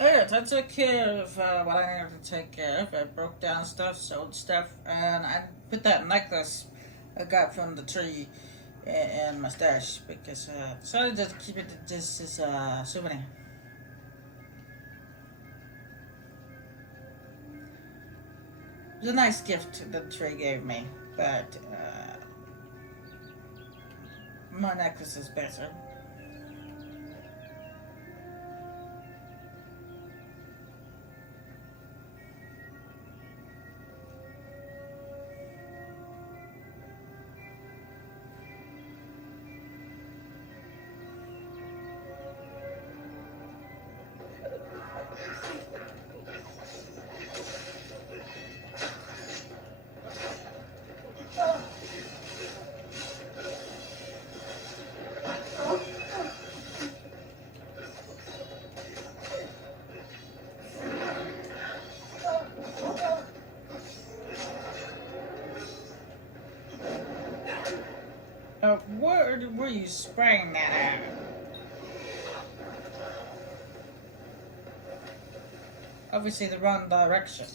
Alright, I took care of what I needed to take care of. I broke down stuff, sold stuff, and I put that necklace I got from the tree in my stash because I decided to keep it just as a souvenir. It was a nice gift the tree gave me, but my necklace is better. Where were you spraying that at? Obviously the wrong direction.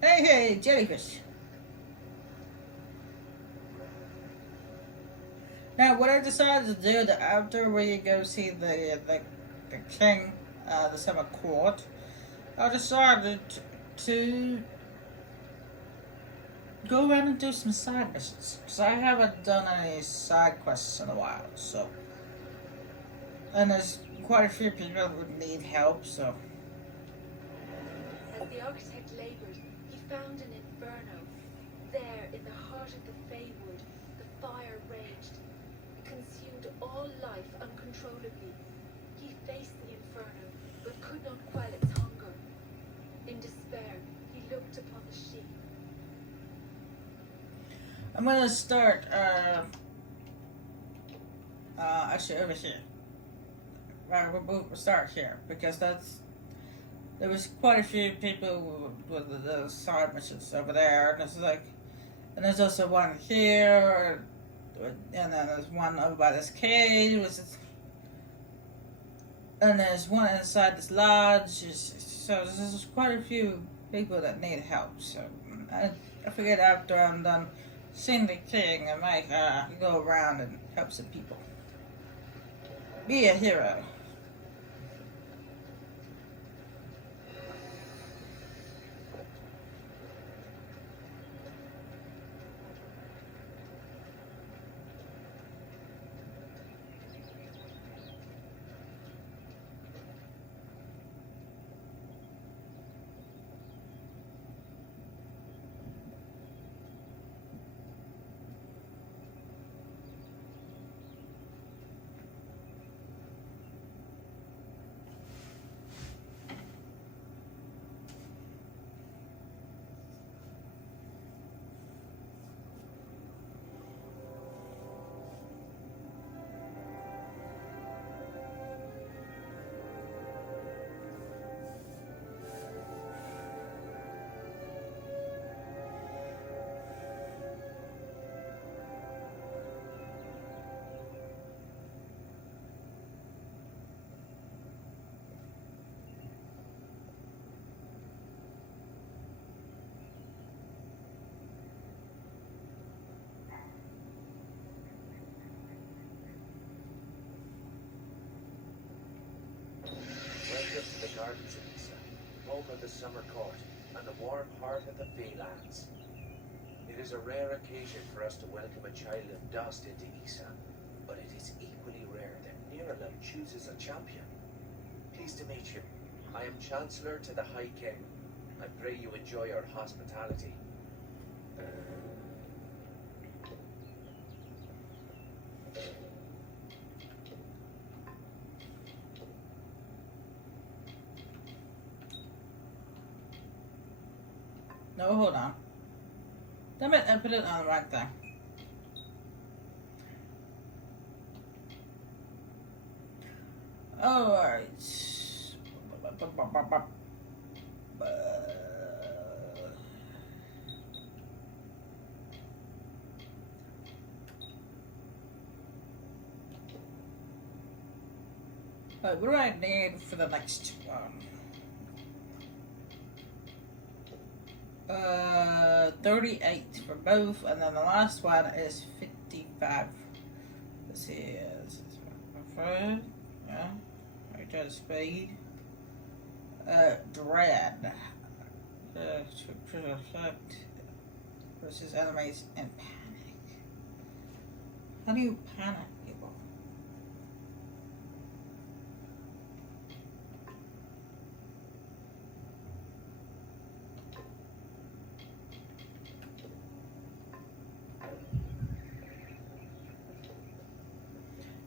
Hey, hey, jellyfish. Now, what I decided to do the after we go see the king, the summer court, I decided to go around and do some side missions because I haven't done any side quests in a while. So, and there's quite a few people who need help. So, As the architect labored, he found an inferno. There, in the heart of the Feywood, the fire raged. It consumed all life uncontrollably. He faced the inferno, but could not quell its hunger. In despair, he looked upon the sheep. I'm gonna start. Actually, over here. We'll start here because there was quite a few people with the side missions over there, and it's like, and there's also one here, and then there's one over by this cave, and there's one inside this lodge. So there's quite a few people that need help. So I figured after I'm done seeing the king, I might go around and help some people. Be a hero. Welcome to the gardens of Isa, home of the summer court and the warm heart of the Feylands. It is a rare occasion for us to welcome a child of dust into Isa, but it is equally rare that Nirala chooses a champion. Pleased to meet you. I am Chancellor to the High King. I pray you enjoy our hospitality. No, hold on. Damn it, I put it on the right thing. Alright. What do I need for the next one? 38 for both, and then the last one is 55. This is Fred, yeah, Major Speed, Dread, to reflect versus enemies and panic. How do you panic people?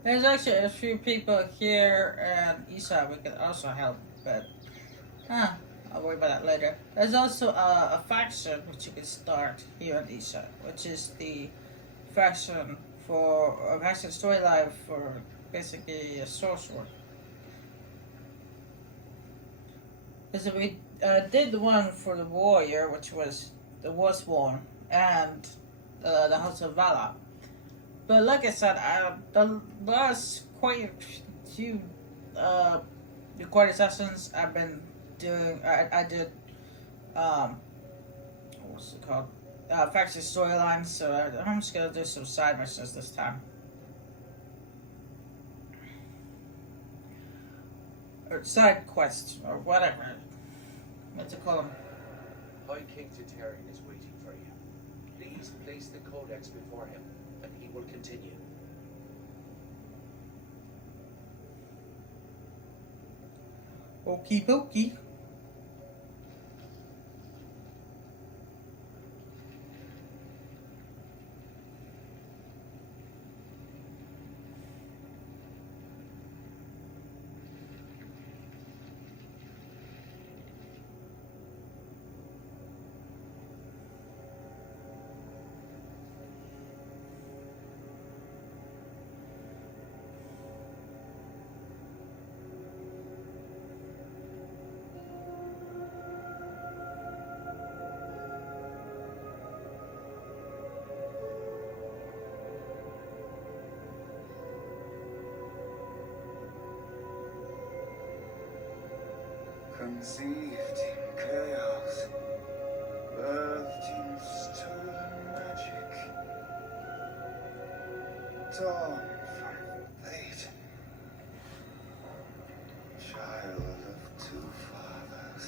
There's actually a few people here in Isa we can also help, but I'll worry about that later. There's also a faction which you can start here in Isa, which is the faction for a faction storyline for basically a sorcerer. Because we did the one for the warrior, which was the Warsworn and the House of Valor. But like I said, the last quite a few recorded sessions I've been doing, I did, what's it called? Faction storylines, so I'm just gonna do some side missions this time. Or side quests, or whatever. What's it called? High King Tutarian is waiting for you. Please place the codex before him, and he will continue. Okie dokie. Conceived in chaos, birthed in stolen magic, torn from fate, child of two fathers,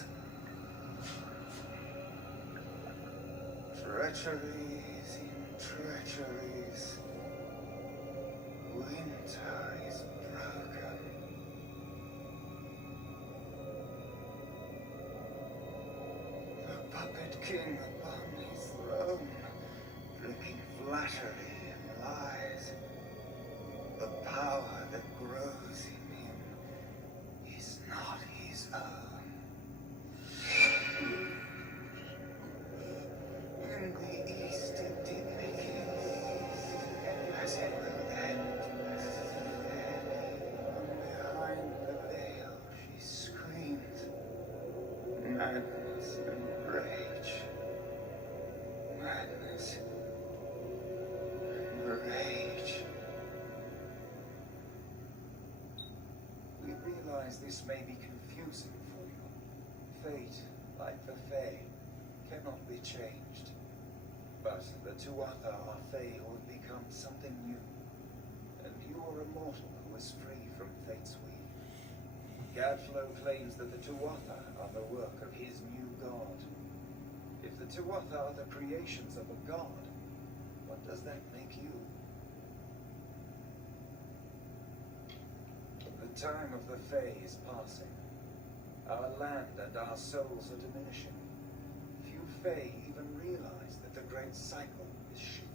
treacheries in treacheries, winter is broken. Puppet king upon his throne, drinking flattery and lies. The power that grows in him is not his own. In the east it did begin, as it will end. From behind the veil she screams, madness and rage. Madness and rage. We realize this may be confusing for you. Fate, like the Fae, cannot be changed. But the Tuatha are Fae who have become something new. And you are a mortal who is free from fate's wheel. Gadflow claims that the Tuatha are the work of his new god. If the Tuatha are the creations of a god, what does that make you? The time of the Fae is passing. Our land and our souls are diminishing. Few Fae even realize that the great cycle is shifted.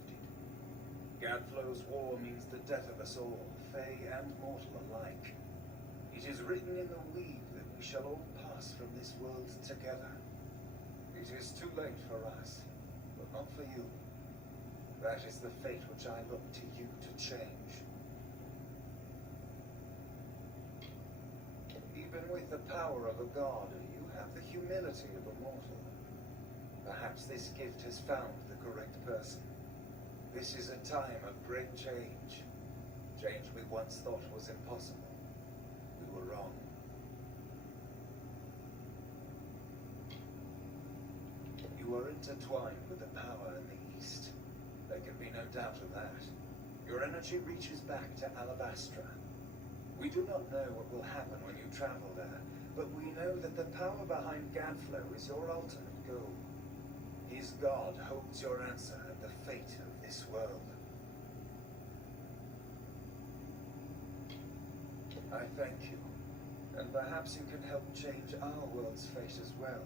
Gadflow's war means the death of us all, Fae and mortal alike. It is written in the weed that we shall all pass from this world together. It is too late for us, but not for you. That is the fate which I look to you to change. Even with the power of a god, you have the humility of a mortal. Perhaps this gift has found the correct person. This is a time of great change. Change we once thought was impossible. We were wrong. You are intertwined with the power in the East. There can be no doubt of that. Your energy reaches back to Alabastra. We do not know what will happen when you travel there, but we know that the power behind Gadflow is your ultimate goal. His god holds your answer at the fate of this world. I thank you, and perhaps you can help change our world's fate as well.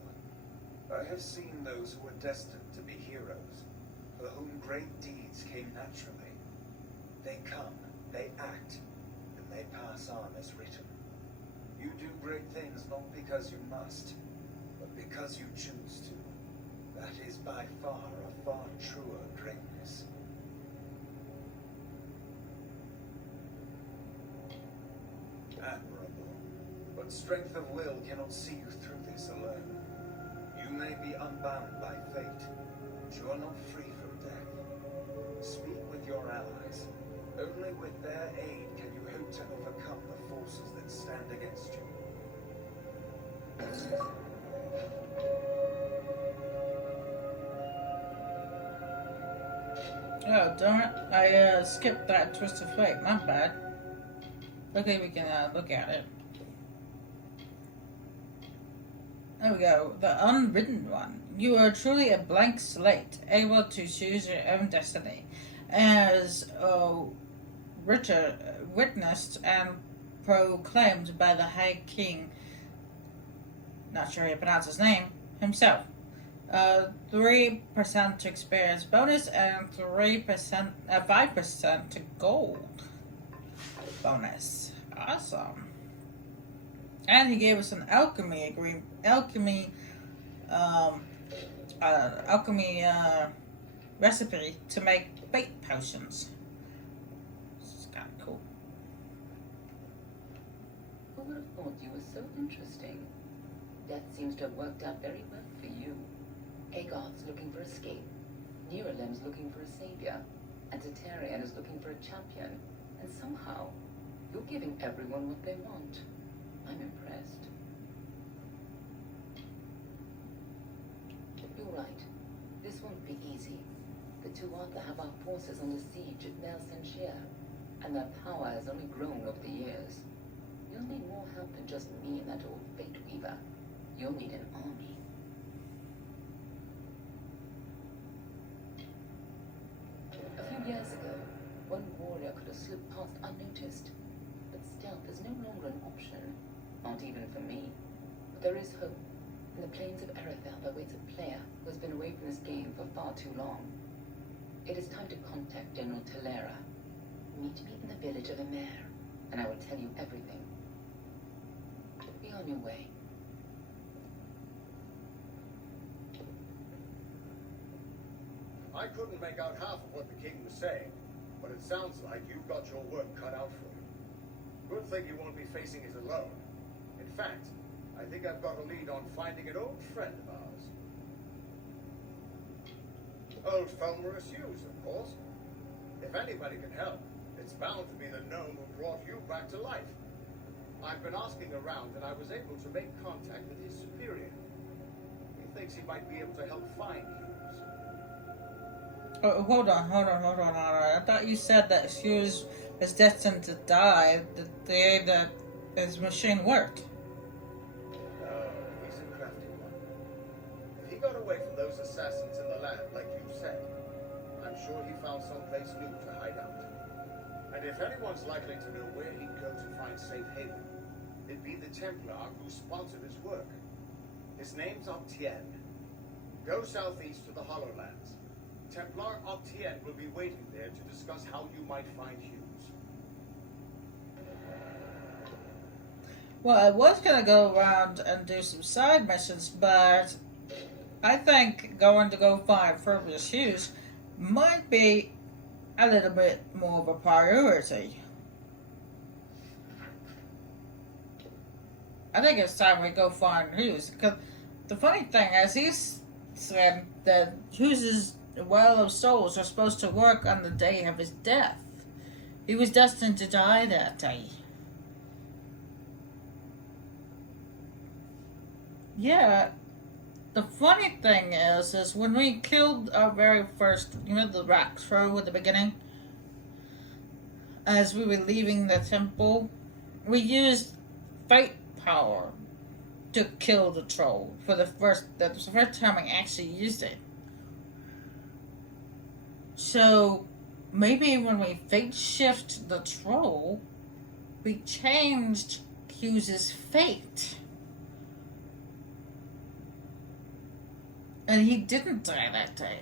I have seen those who were destined to be heroes, for whom great deeds came naturally. They come, they act, and they pass on as written. You do great things not because you must, but because you choose to. That is by far a far truer greatness. Admirable, but strength of will cannot see you through this alone. You may be unbound by fate, but you are not free from death. Speak with your allies. Only with their aid can you hope to overcome the forces that stand against you. Oh, darn it. I skipped that twist of fate. My bad. Okay, we can look at it. There we go. The Unwritten One. You are truly a blank slate, able to choose your own destiny. As Richard witnessed and proclaimed by the High King, not sure how you pronounce his name, himself. 3% to experience bonus and 5% to gold bonus. Awesome. And he gave us an alchemy recipe to make fate potions. This is kind of cool. Who would have thought you were so interesting? Death seems to have worked out very well for you. Agarth's looking for escape, Neuralim's looking for a savior, and Tatarian is looking for a champion. And somehow, you're giving everyone what they want. I'm impressed. You're right. This won't be easy. The Tuatha have our forces under siege at Mel Senshir, and their power has only grown over the years. You'll need more help than just me and that old Fate Weaver. You'll need an army. A few years ago, one warrior could have slipped past unnoticed, but stealth is no longer an option, not even for me. But there is hope. In the plains of Erethel, there waits a player who has been away from this game for far too long. It is time to contact General Talera. Meet me in the village of Amer, and I will tell you everything. Be on your way. I couldn't make out half of what the king was saying, but it sounds like you've got your work cut out for you. Good thing you won't be facing it alone. In fact, I think I've got a lead on finding an old friend of ours. Old Felmerus Hughes, of course. If anybody can help, it's bound to be the gnome who brought you back to life. I've been asking around, and I was able to make contact with his superior. He thinks he might be able to help find Hughes. Oh, hold on. I thought you said that Hughes is destined to die the day that his machine worked. No, he's a crafty one. If he got away from those assassins in the land, like you said, I'm sure he found someplace new to hide out. And if anyone's likely to know where he'd go to find safe haven, it'd be the Templar who sponsored his work. His name's Optien. Go southeast to the Hollowlands. Templar Optien will be waiting there to discuss how you might find Hughes. Well, I was gonna go around and do some side missions, but I think going to go find Fergus Hughes might be a little bit more of a priority. I think it's time we go find Hughes. Because the funny thing is, he's said that Hughes's Well of Souls are supposed to work on the day of his death. He was destined to die that day. Yeah. The funny thing is when we killed our very first, the rock throw at the beginning, as we were leaving the temple, we used fate power to kill the troll that was the first time I actually used it. So maybe when we fate shift the troll, we changed Hughes's fate. And he didn't die that day.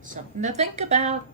Something to think about.